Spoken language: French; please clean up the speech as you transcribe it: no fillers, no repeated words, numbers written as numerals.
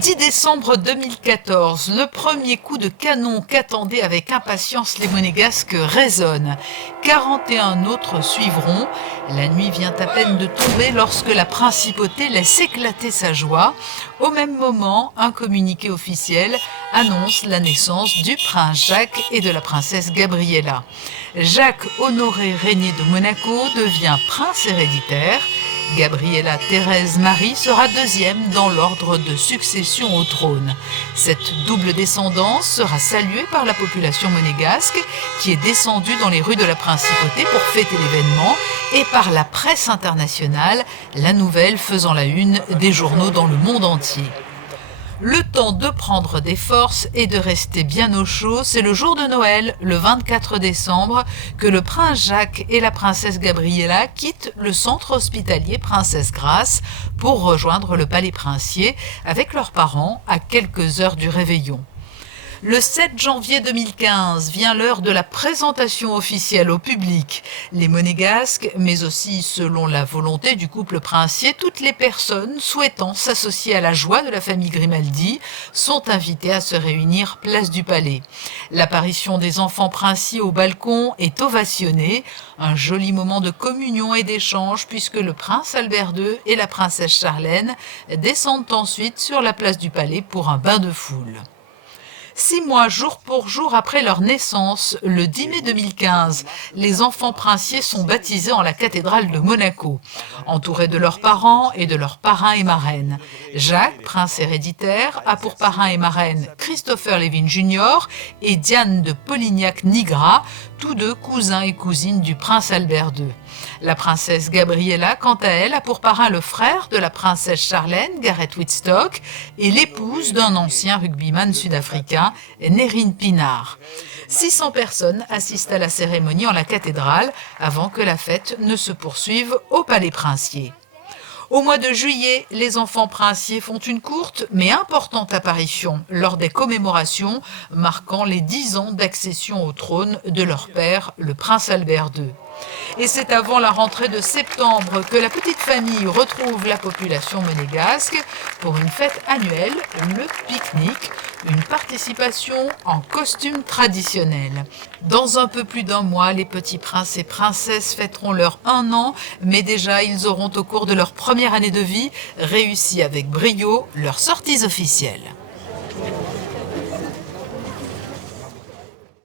10 décembre 2014, le premier coup de canon qu'attendaient avec impatience les Monégasques résonne. 41 autres suivront. La nuit vient à peine de tomber lorsque la principauté laisse éclater sa joie. Au même moment, un communiqué officiel annonce la naissance du prince Jacques et de la princesse Gabriella. Jacques Honoré Régnier de Monaco devient prince héréditaire. Gabriella Thérèse Marie sera deuxième dans l'ordre de succession au trône. Cette double descendance sera saluée par la population monégasque qui est descendue dans les rues de la principauté pour fêter l'événement et par la presse internationale, la nouvelle faisant la une des journaux dans le monde entier. Le temps de prendre des forces et de rester bien au chaud, c'est le jour de Noël, le 24 décembre, que le prince Jacques et la princesse Gabriella quittent le centre hospitalier Princesse Grace pour rejoindre le palais princier avec leurs parents à quelques heures du réveillon. Le 7 janvier 2015 vient l'heure de la présentation officielle au public. Les Monégasques, mais aussi selon la volonté du couple princier, toutes les personnes souhaitant s'associer à la joie de la famille Grimaldi sont invitées à se réunir place du Palais. L'apparition des enfants princiers au balcon est ovationnée, un joli moment de communion et d'échange puisque le prince Albert II et la princesse Charlène descendent ensuite sur la place du Palais pour un bain de foule. 6 mois jour pour jour après leur naissance, le 10 mai 2015, les enfants princiers sont baptisés en la cathédrale de Monaco, entourés de leurs parents et de leurs parrains et marraines. Jacques, prince héréditaire, a pour parrain et marraine Christopher Levin Jr. et Diane de Polignac-Nigra, tous deux cousins et cousines du prince Albert II. La princesse Gabriella, quant à elle, a pour parrain le frère de la princesse Charlène, Gareth Wittstock, et l'épouse d'un ancien rugbyman sud-africain, Nerine Pinard. 600 personnes assistent à la cérémonie en la cathédrale avant que la fête ne se poursuive au palais princier. Au mois de juillet, les enfants princiers font une courte mais importante apparition lors des commémorations marquant les 10 ans d'accession au trône de leur père, le prince Albert II. Et c'est avant la rentrée de septembre que la petite famille retrouve la population monégasque pour une fête annuelle, le pique-nique, une participation en costume traditionnel. Dans un peu plus d'un mois, les petits princes et princesses fêteront leur 1 an, mais déjà ils auront au cours de leur première année de vie réussi avec brio leurs sorties officielles.